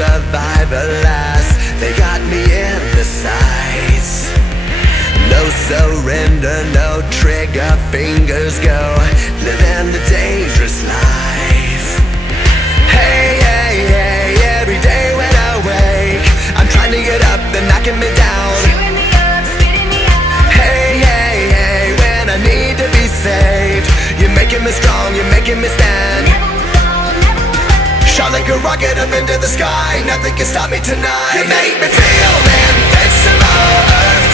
survive, alas, they got me in the sights. No surrender, no trigger, fingers go, living the dangerous life. Hey, hey, hey, every day when I wake, I'm trying to get up, they're knocking me down. Cheering me up, spitting me out. Hey, hey, hey, when I need to be saved, you're making me strong, you're making me stand. Never will fall, never will hurt. Shot like a rocket up into the sky, nothing can stop me tonight. You make me feel invincible, earth